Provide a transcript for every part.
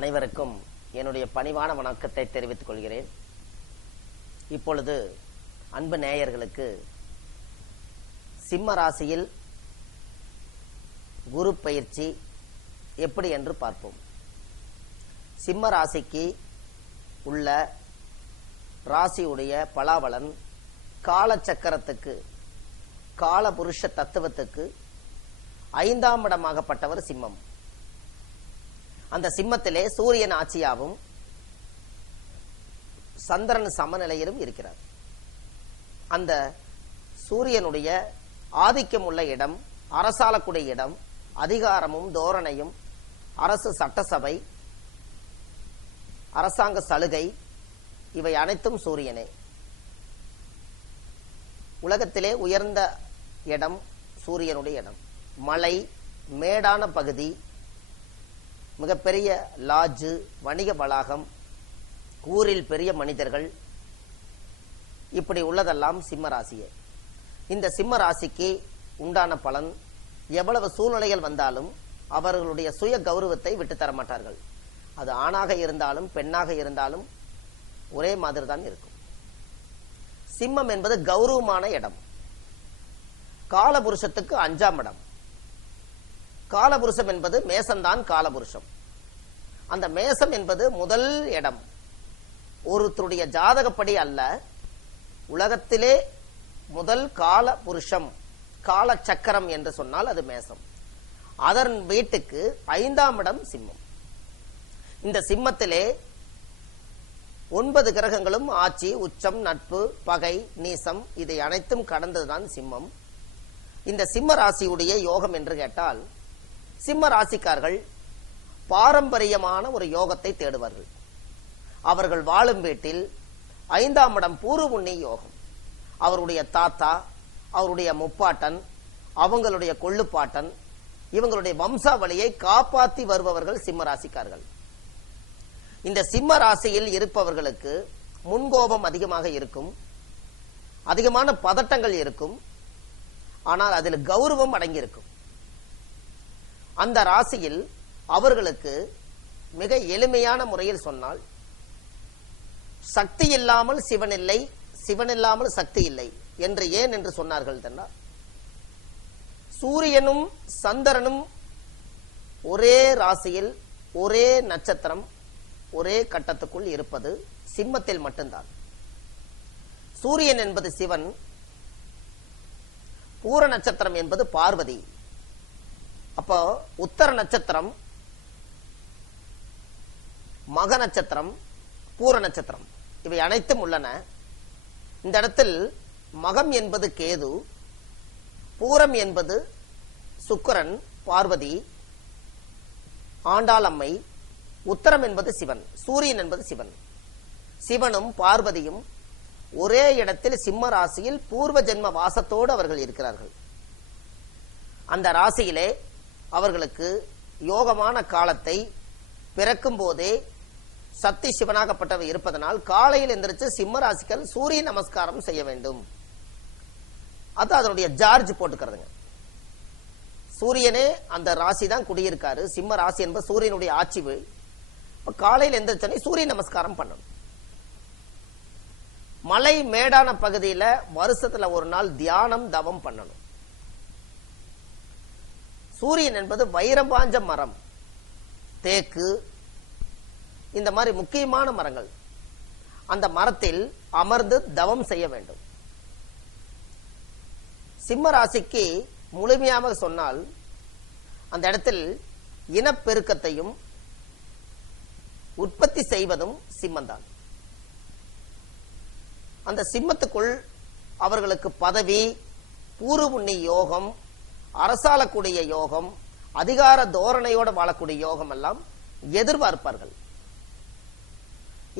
அனைவருக்கும் என்னுடைய பணிவான வணக்கத்தை தெரிவித்துக் கொள்கிறேன். இப்பொழுது அன்பு நேயர்களுக்கு சிம்ம ராசியில் குரு பயிற்சி எப்படி என்று பார்ப்போம். சிம்ம ராசிக்கு உள்ள ராசியுடைய பலாபலன் காலச்சக்கரத்துக்கு கால புருஷ தத்துவத்துக்கு ஐந்தாம் இடமாகப்பட்டவர் சிம்மம். அந்த சிம்மத்திலே சூரியன் ஆட்சியாகவும் சந்திரன் சமநிலையிலும் இருக்கிறார். அந்த சூரியனுடைய ஆதிக்கம் உள்ள இடம் அரசாளக்கூடிய இடம் அதிகாரமும் தோரணையும் அரசு சட்டசபை அரசாங்க சலுகை இவை அனைத்தும் சூரியனே. உலகத்திலே உயர்ந்த இடம் சூரியனுடைய இடம். மலை மேடான பகுதி மிகப்பெரிய லாட்ஜு வணிக வளாகம் ஊரில் பெரிய மனிதர்கள் இப்படி உள்ளதெல்லாம் சிம்ம ராசியே. இந்த சிம்ம ராசிக்கு உண்டான பலன் எவ்வளவு சூழ்நிலைகள் வந்தாலும் அவர்களுடைய சுய கௌரவத்தை விட்டு தர மாட்டார்கள். அது ஆணாக இருந்தாலும் பெண்ணாக இருந்தாலும் ஒரே மாதிரி தான் இருக்கும். சிம்மம் என்பது கௌரவமான இடம். காலபுருஷத்துக்கு அஞ்சாம் இடம். காலபுருஷம் என்பது மேசம்தான் காலபுருஷம். அந்த மேசம் என்பது முதல் இடம். ஒருத்தருடைய ஜாதகப்படி அல்ல உலகத்திலே முதல் கால புருஷம் கால சக்கரம் என்று சொன்னால் அது மேசம். அதன் வீட்டுக்கு ஐந்தாம் இடம் சிம்மம். இந்த சிம்மத்திலே ஒன்பது கிரகங்களும் ஆட்சி உச்சம் நட்பு பகை நீசம் இதை அனைத்தும் கடந்ததுதான் சிம்மம். இந்த சிம்ம ராசியுடைய யோகம் என்று கேட்டால் சிம்ம ராசிக்கார்கள் பாரம்பரியமான ஒரு யோகத்தை தேடுவார்கள். அவர்கள் வாழும் வீட்டில் ஐந்தாம் இடம் பூர்வபுண்ணி யோகம். அவருடைய தாத்தா அவருடைய முப்பாட்டன் அவங்களுடைய கொள்ளுப்பாட்டன் இவங்களுடைய வம்சாவளியை காப்பாற்றி வருபவர்கள் சிம்ம ராசிக்கார்கள். இந்த சிம்ம ராசியில் இருப்பவர்களுக்கு முன்கோபம் அதிகமாக இருக்கும். அதிகமான பதட்டங்கள் இருக்கும். ஆனால் அதில் கௌரவம் அடங்கியிருக்கும். அந்த ராசியில் அவர்களுக்கு மிக எளிமையான முறையில் சொன்னால் சக்தி இல்லாமல் சிவன் இல்லை சிவன் இல்லாமல் சக்தி இல்லை என்று ஏன் என்று சொன்னார்கள் தன்னா சூரியனும் சந்திரனும் ஒரே ராசியில் ஒரே நட்சத்திரம் ஒரே கட்டத்துக்குள் இருப்பது சிம்மத்தில் மட்டும்தான். சூரியன் என்பது சிவன் பூர நட்சத்திரம் என்பது பார்வதி. அப்போ உத்தர நட்சத்திரம் மக நட்சத்திரம் பூர நட்சத்திரம். இவை அனைத்தும் உள்ளன. இந்த இடத்தில் மகம் என்பது கேது பூரம் என்பது சுக்கரன் பார்வதி ஆண்டாளம்மை உத்தரம் என்பது சிவன் சூரியன் என்பது சிவன். சிவனும் பார்வதியும் ஒரே இடத்தில் சிம்ம ராசியில் பூர்வ ஜென்ம வாசத்தோடு அவர்கள் இருக்கிறார்கள். அந்த ராசியிலே அவர்களுக்கு யோகமான காலத்தை பிறக்கும் போதே சக்தி சிவனாகப்பட்டவை இருப்பதனால் காலையில் எந்திரிச்சு சிம்ம ராசிகள் சூரிய நமஸ்காரம் செய்ய வேண்டும். அது அதனுடைய ஜார்ஜ் போட்டுக்கிறதுங்க. சூரியனே அந்த ராசி தான் குடியிருக்காரு. சிம்ம ராசி என்பது சூரியனுடைய ஆட்சி வீடு இப்ப காலையில் எந்திரிச்சோடனே சூரிய நமஸ்காரம் பண்ணணும். மலை மேடான பகுதியில் வருஷத்துல ஒரு நாள் தியானம் தவம் பண்ணணும். சூரியன் என்பது வைரம் பாஞ்ச மரம். தேக்கு இந்த மாதிரி முக்கியமான மரங்கள். அந்த மரத்தில் அமர்ந்து தவம் செய்ய வேண்டும். சிம்ம ராசிக்கு முழுமையாக சொன்னால் அந்த இடத்தில் இனப்பெருக்கத்தையும் உற்பத்தி செய்வதும் சிம்மந்தான் அந்த சிம்மத்துக்குள் அவர்களுக்கு பதவி பூர்வ யோகம் அரசாளக்கூடிய யோகம் அதிகார தோரணையோட வாழக்கூடிய யோகம் எல்லாம் எதிர்பார்ப்பார்கள்.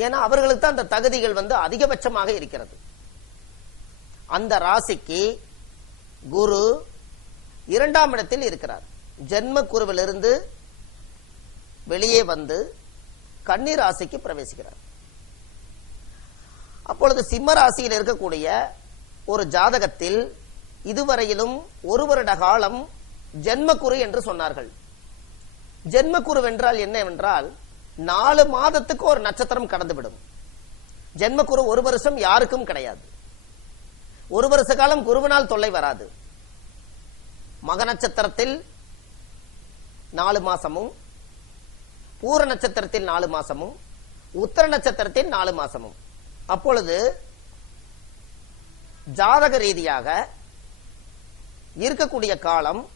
ஏன்னா அவர்களுக்கு தான் அந்த தகுதிகள் வந்து அதிகபட்சமாக இருக்கிறது. அந்த ராசிக்கு குரு இரண்டாம் இடத்தில் இருக்கிறார். ஜென்ம குருவிலிருந்து வெளியே வந்து கன்னி ராசிக்கு பிரவேசிக்கிறார். அப்பொழுது சிம்ம ராசியில் இருக்கக்கூடிய ஒரு ஜாதகத்தில் இதுவரையிலும் ஒரு வருட காலம் ஜென்மக்குரு என்று சொன்னார்கள். ஜென்மக்குரு என்றால் என்னவென்றால் நாலு மாதத்துக்கு ஒரு நட்சத்திரம் கடந்து விடும் ஜென்மக்குரு ஒரு வருஷம் யாருக்கும் கிடையாது. ஒரு வருஷ காலம் குருவினால் தொல்லை வராது. மக நட்சத்திரத்தில் நாலு மாசமும் பூர நட்சத்திரத்தில் நாலு மாசமும் உத்தர நட்சத்திரத்தில் நாலு மாசமும். அப்பொழுது ஜாதக ரீதியாக இருக்கக்கூடிய காலம்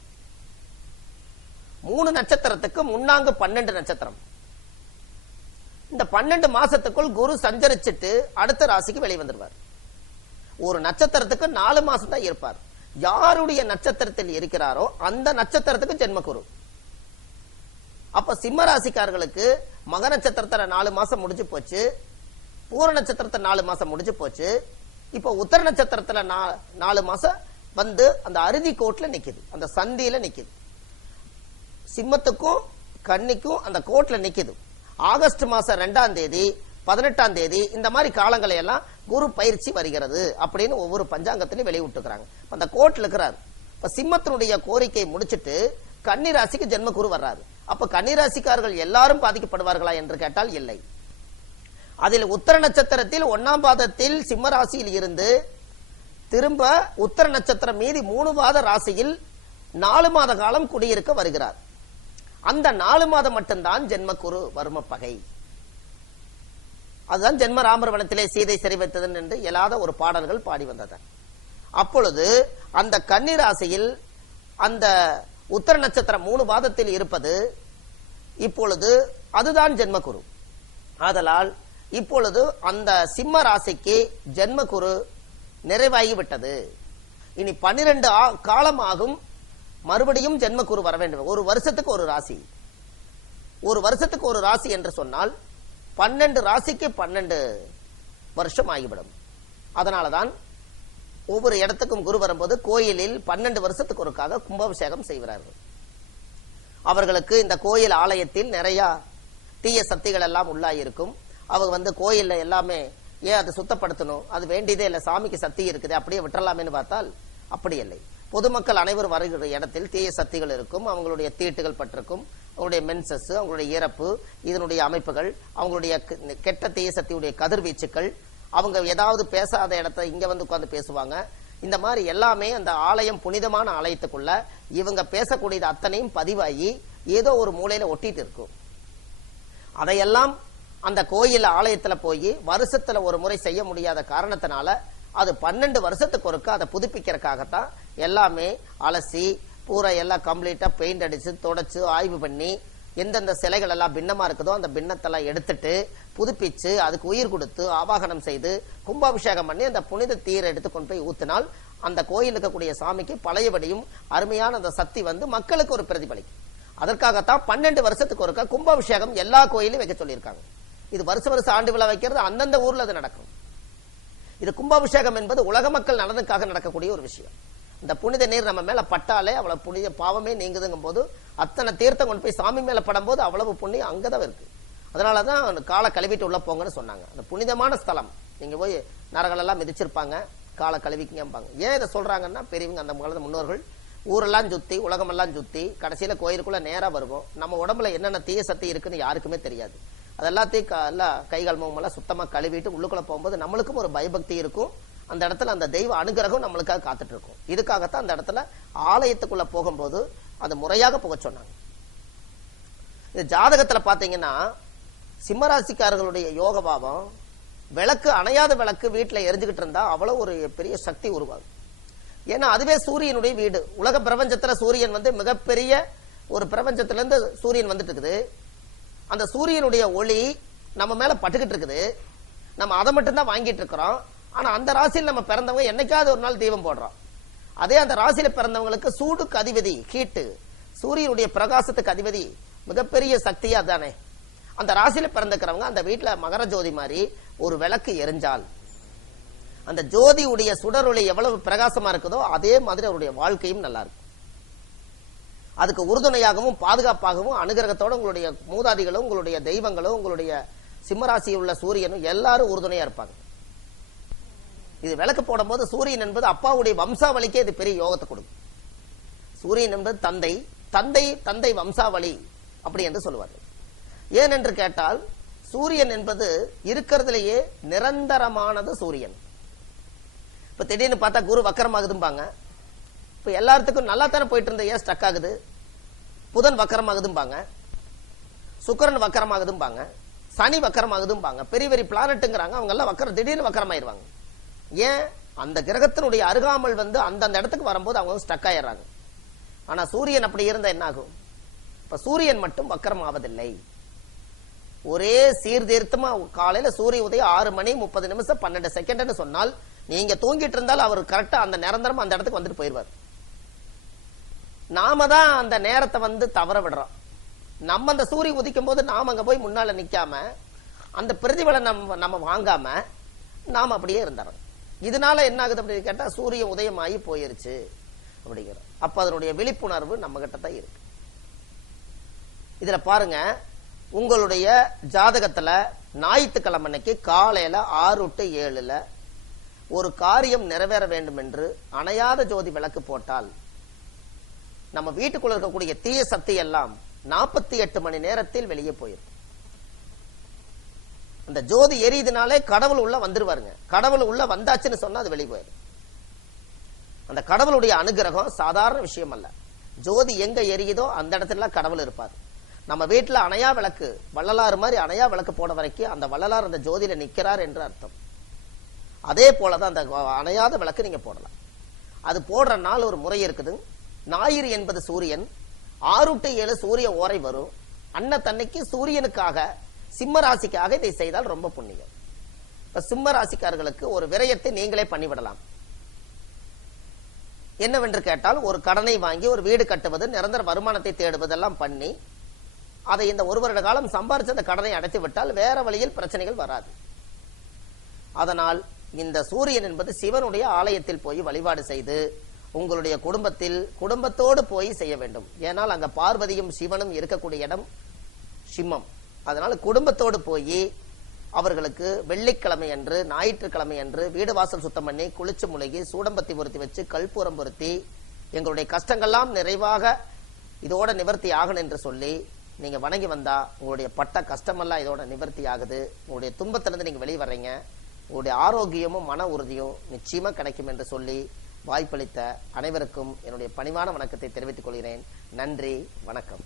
மூணு நட்சத்திரத்துக்கு முன்னாங்கு பன்னெண்டு நட்சத்திரம். இந்த பன்னெண்டு மாசத்துக்குள் குரு சஞ்சரிச்சிட்டு அடுத்த ராசிக்கு வெளிவந்துருவார். ஒரு நட்சத்திரத்துக்கு நாலு மாசம் தான் இருப்பார். யாருடைய நட்சத்திரத்தில் இருக்கிறாரோ அந்த நட்சத்திரத்துக்கு ஜென்மகுரு. அப்ப சிம்ம ராசிக்காரர்களுக்கு மக நட்சத்திரத்துல நாலு மாசம் முடிஞ்சு போச்சு பூர நட்சத்திரத்தை நாலு மாசம் முடிஞ்சு போச்சு. இப்ப உத்தர நட்சத்திரத்துல நாலு மாசம் வந்து அந்த அறுதி கோட்ல நிக்குது. அந்த சந்தியில நிக்குது. சிம்மத்துக்கும் கன்னிக்கும் அந்த கோட்ல நிக்குது. ஆகஸ்ட் மாசம் ரெண்டாம் தேதி பதினெட்டாம் தேதி இந்த மாதிரி காலங்களை எல்லாம் குரு பயிற்சி வருகிறது அப்படின்னு ஒவ்வொரு பஞ்சாங்கத்திலையும் வெளியிட்டுக்கிறாங்க. அந்த கோட்ல இருக்கிறாரு. இப்ப சிம்மத்தினுடைய கோரிக்கை முடிச்சிட்டு கன்னி ராசிக்கு ஜென்ம குரு வர்றாரு. அப்ப கன்னி ராசிக்காரர்கள் எல்லாரும் பாதிக்கப்படுவார்களா என்று கேட்டால் இல்லை. அதில் உத்தர நட்சத்திரத்தில் ஒன்னாம் பாதத்தில் சிம்மராசியில் இருந்து திரும்ப உத்தர நட்சத்திரம் மீதி மூணு மாத ராசியில் நாலு மாத காலம் குடியிருக்க வருகிறார். அந்த நாலு மாதம் மட்டும்தான் ஜென்மக்குரு வர்ம பகை. அதுதான் ஜென்ம ராமர்வனத்திலே சீதை சிறை வைத்ததன் என்று இயலாத ஒரு பாடல்கள் பாடி வந்தது. அப்பொழுது அந்த கன்னி ராசியில் அந்த உத்தர நட்சத்திரம் மூணு பாதத்தில் இருப்பது இப்பொழுது அதுதான் ஜென்மக்குரு. ஆதலால் இப்பொழுது அந்த சிம்ம ராசிக்கு ஜென்மக்குரு நிறைவாகிவிட்டது. இனி பன்னிரண்டு காலம் ஆகும் மறுபடியும் ஜென்மகுரு வர வேண்டும். ஒரு வருஷத்துக்கு ஒரு ராசி. ஒரு வருஷத்துக்கு ஒரு ராசி என்று சொன்னால் பன்னெண்டு ராசிக்கு பன்னெண்டு வருஷம் ஆகிவிடும். அதனாலதான் ஒவ்வொரு இடத்துக்கும் குரு வரும்போது கோயிலில் பன்னெண்டு வருஷத்துக்கு ஒருக்காக கும்பாபிஷேகம் செய்கிறார்கள். அவர்களுக்கு இந்த கோயில் ஆலயத்தில் நிறைய தீய சக்திகள் எல்லாம் உள்ளாயிருக்கும். அவங்க வந்து கோயில்ல எல்லாமே ஏன் அதை சுத்தப்படுத்தணும்? அது வேண்டியதே இல்லை. சாமிக்கு சக்தி இருக்குது. அப்படியே விட்டுறலாமேன்னு பார்த்தால் அப்படி இல்லை. பொதுமக்கள் அனைவரும் வருகிற இடத்தில் தீய சக்திகள் இருக்கும். அவங்களுடைய தீட்டுகள் பட்டிருக்கும். அவங்களுடைய மென்சஸ் அவங்களுடைய இறப்பு இதனுடைய அமைப்புகள் அவங்களுடைய கெ- கெட்ட தீய சக்தியுடைய கதிர்வீச்சுக்கள் அவங்க ஏதாவது பேசாத இடத்த இங்க வந்து உட்காந்து பேசுவாங்க. இந்த மாதிரி எல்லாமே அந்த ஆலயம் புனிதமான ஆலயத்துக்குள்ள இவங்க பேசக்கூடியது அத்தனையும் பதிவாகி ஏதோ ஒரு மூலையில ஒட்டிட்டு இருக்கும். அதையெல்லாம் அந்த கோயில் ஆலயத்துல போய் வருஷத்துல ஒரு முறை செய்ய முடியாத காரணத்தினால அது பன்னெண்டு வருஷத்துக்கு ஒருக்க அதை புதுப்பிக்கிறதுக்காகத்தான் எல்லாமே அலசி பூரா எல்லாம் கம்ப்ளீட்டா பெயிண்ட் அடிச்சு தொடச்சு ஆய்வு பண்ணி எந்தெந்த சிலைகள் எல்லாம் பின்னமா இருக்குதோ அந்த பின்னத்தெல்லாம் எடுத்துட்டு புதுப்பிச்சு அதுக்கு உயிர் கொடுத்து ஆவாகனம் செய்து கும்பாபிஷேகம் பண்ணி அந்த புனித தீரை எடுத்து கொண்டு போய் ஊத்தினால் அந்த கோயில் இருக்கக்கூடிய சாமிக்கு பழையபடியும் அருமையான அந்த சக்தி வந்து மக்களுக்கு ஒரு பிரதிபலிக்கும். அதற்காகத்தான் பன்னெண்டு வருஷத்துக்கு ஒருக்கா கும்பாபிஷேகம் எல்லா கோயிலும் வைக்க சொல்லியிருக்காங்க. இது வருஷ வருஷம் ஆண்டு விழா வைக்கிறது அந்தந்த ஊர்ல அது நடக்கும். இது கும்பாபிஷேகம் என்பது உலக மக்கள் நலனுக்காக நடக்கக்கூடிய ஒரு விஷயம். இந்த புனித நீர் நம்ம மேல பட்டாலே அவ்வளவு புனித பாவமே நீங்குதுங்கும் போது அத்தனை தீர்த்தம் கொண்டு போய் சாமி மேல படும்போது அவ்வளவு புண்ணியம் அங்கதான் இருக்கு. அதனாலதான் அந்த காலை கழுவிட்டு உள்ள போங்கன்னு சொன்னாங்க. அந்த புனிதமான ஸ்தலம். நீங்க போய் நரகள் எல்லாம் மிதிச்சிருப்பாங்க காலை கழுவிக்குங்கம்பாங்க. ஏன் இதை சொல்றாங்கன்னா பெரியவங்க அந்த காலத்து முன்னோர்கள் ஊரெல்லாம் சுத்தி உலகமெல்லாம் சுத்தி கடைசியில கோயிலுக்குள்ள நேரா வருவோம். நம்ம உடம்புல என்னென்ன தீய சக்தி இருக்குன்னு யாருக்குமே தெரியாது. அதெல்லாத்தையும் க- எல்லாம் கைகால் முகமெல்லாம் சுத்தமாக கழுவிட்டு உள்ளுக்குள்ள போகும்போது நம்மளுக்கும் ஒரு பயபக்தி இருக்கும். அந்த இடத்துல அந்த தெய்வ அனுகிரகம் நம்மளுக்காக காத்துட்டு இருக்கும். இதுக்காகத்தான் அந்த இடத்துல ஆலயத்துக்குள்ள போகும்போது அது முறையாக போக சொன்னாங்க. இந்த ஜாதகத்தில் பார்த்தீங்கன்னா சிம்மராசிக்காரர்களுடைய யோக பாவம் விளக்கு அணையாத விளக்கு வீட்டில் எரிஞ்சுக்கிட்டு இருந்தா அவ்வளோ ஒரு பெரிய சக்தி உருவாகும். ஏன்னா அதுவே சூரியனுடைய வீடு. உலக பிரபஞ்சத்தில் சூரியன் வந்து மிகப்பெரிய ஒரு பிரபஞ்சத்திலேருந்து சூரியன் வந்துட்டு இருக்குது. அந்த சூரியனுடைய ஒளி நம்ம மேல பட்டுக்கிட்டு இருக்குது. நம்ம அதை மட்டும்தான் வாங்கிட்டு இருக்கிறோம். ஆனா அந்த ராசியில் நம்ம பிறந்தவங்க என்னைக்காவது ஒரு நாள் தீபம் போடுறோம். அதே அந்த ராசியில பிறந்தவங்களுக்கு சூடுக்கு அதிபதி ஹீட்டு. சூரியனுடைய பிரகாசத்துக்கு அதிபதி மிகப்பெரிய சக்தியா தானே அந்த ராசியில பிறந்துக்கிறவங்க அந்த வீட்டுல மகர ஜோதி மாதிரி ஒரு விளக்கு எரிஞ்சால் அந்த ஜோதியுடைய சுடரொளி எவ்வளவு பிரகாசமா இருக்குதோ அதே மாதிரி அவருடைய வாழ்க்கையும் நல்லா இருக்கும். அதுக்கு உறுதுணையாகவும் பாதுகாப்பாகவும் அனுகிரகத்தோட உங்களுடைய மூதாதிகளும் உங்களுடைய தெய்வங்களும் உங்களுடைய சிம்மராசியில் உள்ள சூரியனும் எல்லாரும் உறுதுணையா இருப்பாங்க. இது விளக்கு போடும்போது சூரியன் என்பது அப்பாவுடைய வம்சாவளிக்கே இது பெரிய யோகத்தை கொடுக்கும். சூரியன் என்பது தந்தை தந்தை தந்தை வம்சாவளி அப்படி என்று சொல்லுவார்கள். ஏனென்று கேட்டால் சூரியன் என்பது இருக்கிறதுலேயே நிரந்தரமானது சூரியன். இப்ப திடீர்னு பார்த்தா குரு வக்கரமாகுதும்பாங்க. இப்ப எல்லாத்துக்கும் நல்லா தானே போயிட்டு இருந்த ஏன் ஸ்டக் ஆகுது? புதன் வக்கரமாகுதும்பாங்க. சுக்கிரன் வக்கரமாகுதும்பாங்க. சனி வக்கரமாகுதும்பாங்க. பெரிய பெரிய பிளானட்டுங்கிறாங்க அவங்க எல்லாம் வக்கரம் திடீர்னு வக்கரமாயிருவாங்க. ஏன்? அந்த கிரகத்தினுடைய அருகாமல் வந்து அந்தந்த இடத்துக்கு வரும்போது அவங்க ஸ்டக் ஆயிடுறாங்க. ஆனா சூரியன் அப்படி இருந்தா என்ன ஆகும் இப்ப சூரியன் மட்டும் வக்கரம் ஆவதில்லை ஒரே சீர்திருத்தமா காலையில சூரிய உதயம் ஆறு மணி முப்பது நிமிஷம் பன்னெண்டு செகண்ட்னு சொன்னால் நீங்க தூங்கிட்டு இருந்தால் அவர் கரெக்டா அந்த நிரந்தரம் அந்த இடத்துக்கு வந்துட்டு போயிருவார். நாம தான் அந்த நேரத்தை வந்து தவற விடுறோம். நம்ம அந்த சூரிய உதிக்கும் போது நாம் அங்க போய் முன்னால நிக்காம அந்த பிரதிபலன் நம்ம நம்ம வாங்காம நாம் அப்படியே இருந்துறோம். இதனால என்ன ஆகுது அப்படின்னு கேட்டா சூரியன் உதயமாகி போயிருச்சு அப்படிங்கிறோம். அப்ப அதனுடைய விழிப்புணர்வு நம்ம கிட்ட தான் இருக்கு. இதுல பாருங்க உங்களுடைய ஜாதகத்துல ஞாயிற்றுக்கிழமை அன்னைக்கு காலையில ஆறு டு ஏழுல ஒரு காரியம் நிறைவேற வேண்டும் என்று அணையாத ஜோதி விளக்கு போட்டால் நம்ம வீட்டுக்குள்ள இருக்கக்கூடிய தீய சக்தி எல்லாம் நாற்பத்தி எட்டு மணி நேரத்தில் வெளியே போயிடும் அந்த ஜோதி எரியுதுனாலே கடவுள் உள்ள வந்துருவாருங்க. கடவுள் உள்ள வந்தாச்சுன்னு சொன்னா அது வெளியே போயிடும் அந்த கடவுளுடைய அனுகிரகம் சாதாரண விஷயம் அல்ல. ஜோதி எங்க எரியுதோ அந்த இடத்துல கடவுள் இருப்பார். நம்ம வீட்டுல அணையா விளக்கு வள்ளலாறு மாதிரி அணையா விளக்கு போட வரைக்கும் அந்த வள்ளலார் அந்த ஜோதியில நிக்கிறார் என்று அர்த்தம். அதே போலதான் அந்த அணையாத விளக்கு நீங்க போடலாம். அது போடுற நாள் ஒரு முறை இருக்குது ஞாயிறு என்பது சூரியன் ஆறு டு ஏழு சூரிய ஓரை வரும். அன்னத்தன்னைக்கு சூரியனுக்காக சிம்ம ராசிக்காக இதை செய்தால் ரொம்ப புண்ணியம். இப்ப சிம்ம ராசிக்காரர்களுக்கு ஒரு விரயத்தை நீங்களே பண்ணிவிடலாம். என்னவென்று கேட்டால் ஒரு கடனை வாங்கி ஒரு வீடு கட்டுவது நிரந்தர வருமானத்தை தேடுவதெல்லாம் பண்ணி அதை இந்த ஒரு வருட காலம் சம்பாரிச்ச அந்த கடனை அடைத்து விட்டால் வேற வழியில் பிரச்சனைகள் வராது. அதனால் இந்த சூரியன் என்பது சிவனுடைய ஆலயத்தில் போய் வழிபாடு செய்து உங்களுடைய குடும்பத்தில் குடும்பத்தோடு போய் செய்ய வேண்டும். ஏனால் அங்க பார்வதியும் சிவனும் இருக்கக்கூடிய இடம் சிம்மம். அதனால குடும்பத்தோடு போய் அவர்களுக்கு வெள்ளிக்கிழமை அன்று ஞாயிற்றுக்கிழமை அன்று வீடு வாசல் சுத்தம் பண்ணி குளிச்சு முழுகி சூடம்பத்தி பொருத்தி வச்சு கல்பூரம் பொருத்தி எங்களுடைய கஷ்டங்கள்லாம் நிறைவாக இதோட நிவர்த்தி ஆகணும் என்று சொல்லி நீங்க வணங்கி வந்தா உங்களுடைய பட்ட கஷ்டமெல்லாம் இதோட நிவர்த்தி ஆகுது. உங்களுடைய துன்பத்திலிருந்து நீங்க வெளியே வர்றீங்க உங்களுடைய ஆரோக்கியமும் மன உறுதியும் நிச்சயமா கிடைக்கும் என்று சொல்லி வாய்ப்பளித்த அனைவருக்கும் என்னுடைய பணிவான வணக்கத்தை தெரிவித்துக் கொள்கிறேன். நன்றி வணக்கம்.